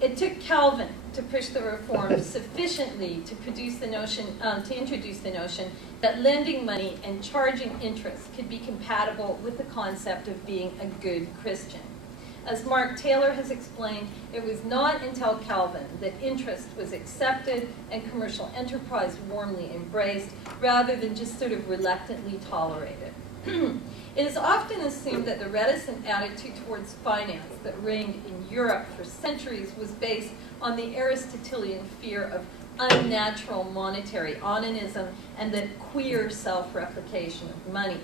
It took Calvin to push the reform sufficiently to introduce the notion that lending money and charging interest could be compatible with the concept of being a good Christian. As Mark Taylor has explained, it was not until Calvin that interest was accepted and commercial enterprise warmly embraced, rather than just sort of reluctantly tolerated. It is often assumed that the reticent attitude towards finance that reigned in Europe for centuries was based on the Aristotelian fear of unnatural monetary onanism and the queer self-replication of money.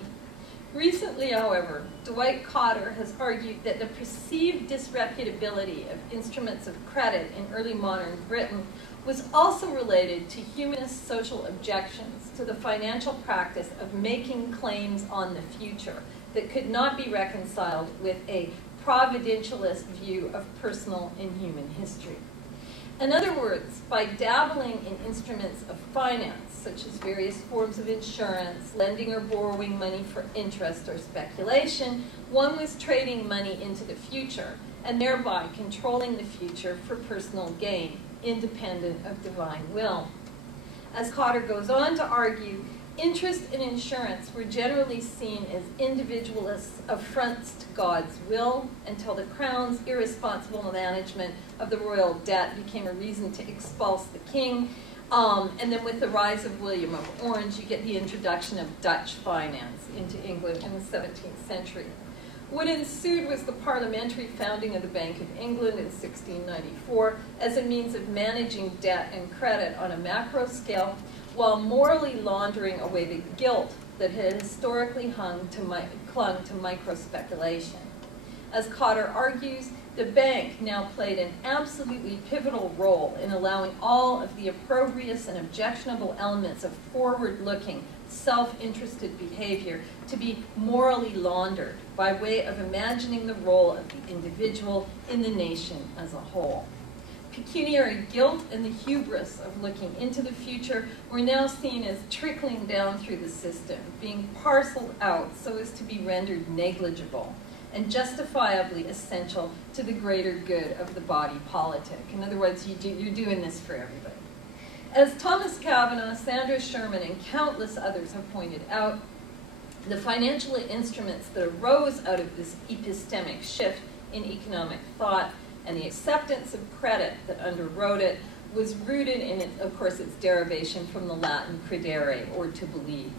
Recently, however, Dwight Cotter has argued that the perceived disreputability of instruments of credit in early modern Britain was also related to humanist social objections to the financial practice of making claims on the future that could not be reconciled with a providentialist view of personal and human history. In other words, by dabbling in instruments of finance, such as various forms of insurance, lending or borrowing money for interest or speculation, one was trading money into the future and thereby controlling the future for personal gain, independent of divine will. As Cotter goes on to argue, interest and insurance were generally seen as individualist affronts to God's will until the Crown's irresponsible management of the royal debt became a reason to expulse the king. And then with the rise of William of Orange, you get the introduction of Dutch finance into England in the 17th century. What ensued was the parliamentary founding of the Bank of England in 1694 as a means of managing debt and credit on a macro scale, while morally laundering away the guilt that had historically clung to micro-speculation. As Cotter argues, the bank now played an absolutely pivotal role in allowing all of the opprobrious and objectionable elements of forward-looking, self-interested behavior to be morally laundered by way of imagining the role of the individual in the nation as a whole. Pecuniary guilt and the hubris of looking into the future were now seen as trickling down through the system, being parceled out so as to be rendered negligible and justifiably essential to the greater good of the body politic. In other words, you're doing this for everybody. As Thomas Cavanagh, Sandra Sherman, and countless others have pointed out, the financial instruments that arose out of this epistemic shift in economic thought and the acceptance of credit that underwrote it was rooted in, of course, its derivation from the Latin credere, or to believe.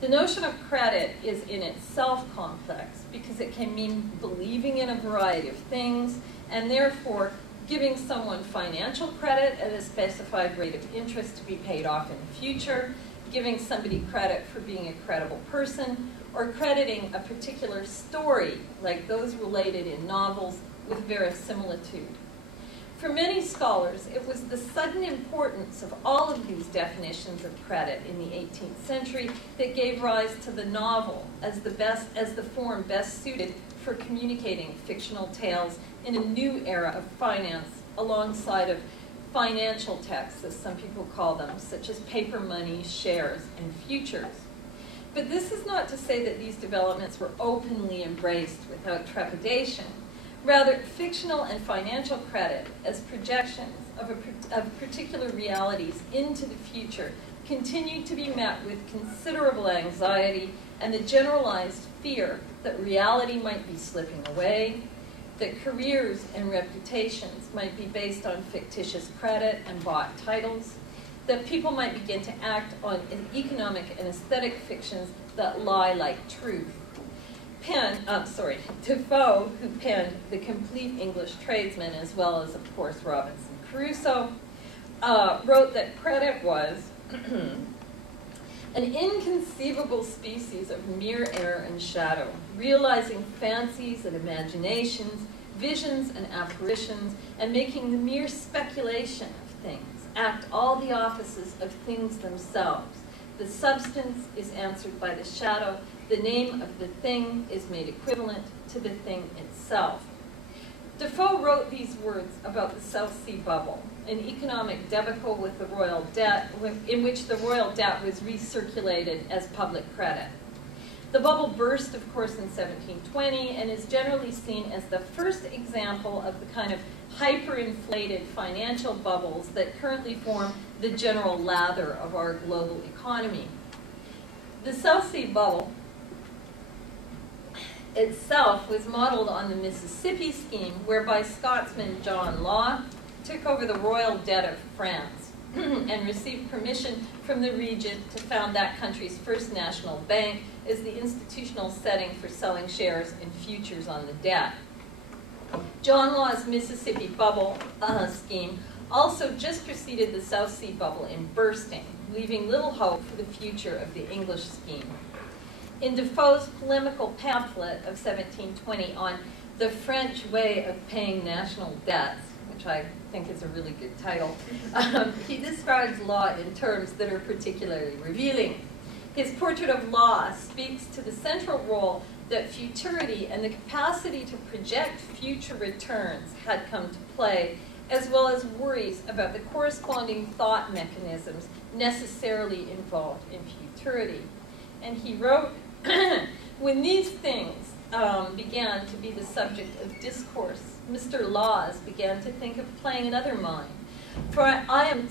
The notion of credit is in itself complex because it can mean believing in a variety of things and therefore giving someone financial credit at a specified rate of interest to be paid off in the future, giving somebody credit for being a credible person, or crediting a particular story, like those related in novels, with verisimilitude. For many scholars, it was the sudden importance of all of these definitions of credit in the 18th century that gave rise to the novel as the form best suited for communicating fictional tales in a new era of finance, alongside of financial texts, as some people call them, such as paper money, shares, and futures. But this is not to say that these developments were openly embraced without trepidation. Rather, fictional and financial credit as projections of particular realities into the future continued to be met with considerable anxiety and the generalized fear that reality might be slipping away, that careers and reputations might be based on fictitious credit and bought titles, that people might begin to act on economic and aesthetic fictions that lie like truth. Defoe, who penned The Complete English Tradesman, as well as, of course, Robinson Crusoe, wrote that credit was an inconceivable species of mere air and shadow, realizing fancies and imaginations, visions and apparitions, and making the mere speculation of things act all the offices of things themselves. The substance is answered by the shadow. The name of the thing is made equivalent to the thing itself. Defoe wrote these words about the South Sea Bubble, an economic debacle with the royal debt, in which the royal debt was recirculated as public credit. The bubble burst, of course, in 1720 and is generally seen as the first example of the kind of hyperinflated financial bubbles that currently form the general lather of our global economy. The South Sea bubble itself was modeled on the Mississippi scheme, whereby Scotsman John Law took over the royal debt of France and received permission from the regent to found that country's first national bank as the institutional setting for selling shares and futures on the debt. John Law's Mississippi bubble scheme also just preceded the South Sea bubble in bursting, leaving little hope for the future of the English scheme. In Defoe's polemical pamphlet of 1720 on the French way of paying national debts, which I think is a really good title, he describes law in terms that are particularly revealing. His portrait of law speaks to the central role that futurity and the capacity to project future returns had come to play, as well as worries about the corresponding thought mechanisms necessarily involved in futurity. And he wrote, when these things began to be the subject of discourse, Mr. Laws began to think of playing another mind. For I'm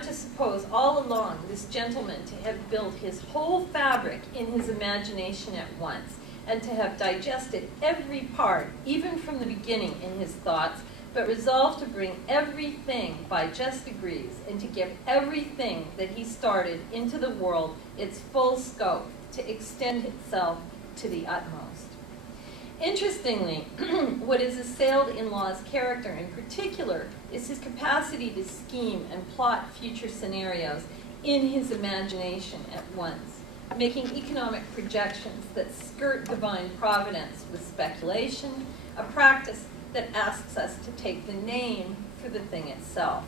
to suppose all along this gentleman to have built his whole fabric in his imagination at once, and to have digested every part, even from the beginning in his thoughts, but resolved to bring everything by just degrees, and to give everything that he started into the world its full scope, to extend itself to the utmost. Interestingly, what is assailed in Law's character in particular is his capacity to scheme and plot future scenarios in his imagination at once, making economic projections that skirt divine providence with speculation, a practice that asks us to take the name for the thing itself.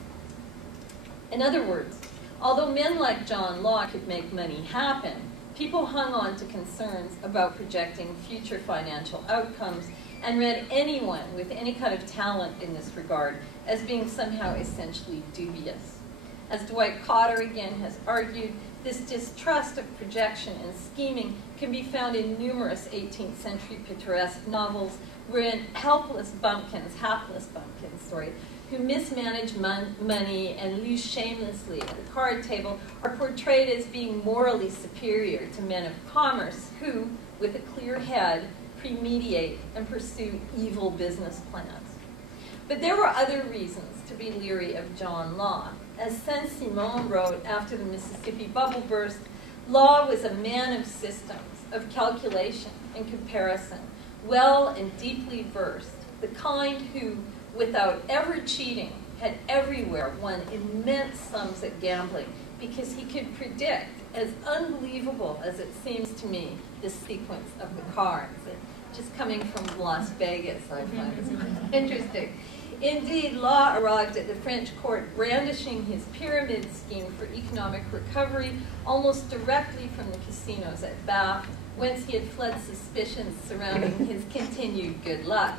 In other words, although men like John Law could make money happen, people hung on to concerns about projecting future financial outcomes and read anyone with any kind of talent in this regard as being somehow essentially dubious. As Dwight Cotter again has argued, this distrust of projection and scheming can be found in numerous 18th century picturesque novels wherein hapless bumpkins, who mismanage money and lose shamelessly at the card table are portrayed as being morally superior to men of commerce who, with a clear head, premeditate and pursue evil business plans. But there were other reasons to be leery of John Law. As Saint-Simon wrote after the Mississippi bubble burst, Law was a man of systems, of calculation and comparison, well and deeply versed, the kind who, without ever cheating, had everywhere won immense sums at gambling because he could predict, as unbelievable as it seems to me, the sequence of the cards. And just coming from Las Vegas, I find this interesting. Indeed, Law arrived at the French court brandishing his pyramid scheme for economic recovery almost directly from the casinos at Bath, whence he had fled suspicions surrounding his continued good luck.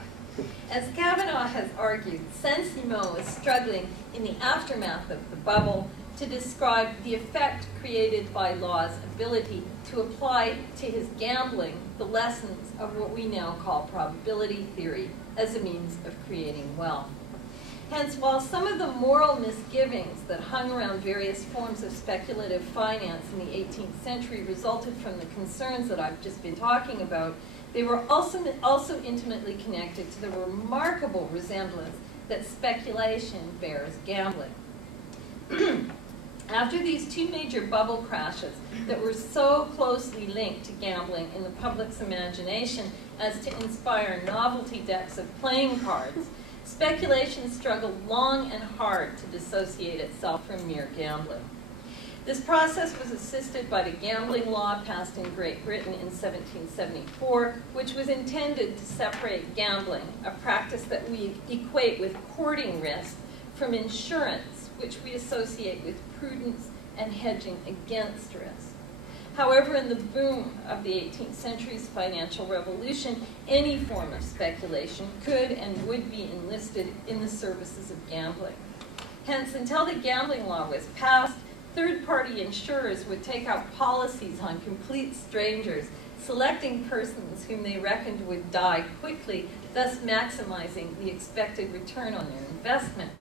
As Kavanaugh has argued, Saint-Simon was struggling in the aftermath of the bubble to describe the effect created by Law's ability to apply to his gambling the lessons of what we now call probability theory as a means of creating wealth. Hence, while some of the moral misgivings that hung around various forms of speculative finance in the 18th century resulted from the concerns that I've just been talking about, they were also intimately connected to the remarkable resemblance that speculation bears gambling. After these two major bubble crashes that were so closely linked to gambling in the public's imagination as to inspire novelty decks of playing cards, speculation struggled long and hard to dissociate itself from mere gambling. This process was assisted by the gambling law passed in Great Britain in 1774, which was intended to separate gambling, a practice that we equate with courting risk, from insurance, which we associate with prudence and hedging against risk. However, in the boom of the 18th century's financial revolution, any form of speculation could and would be enlisted in the services of gambling. Hence, until the gambling law was passed, third-party insurers would take out policies on complete strangers, selecting persons whom they reckoned would die quickly thus maximizing the expected return on their investment.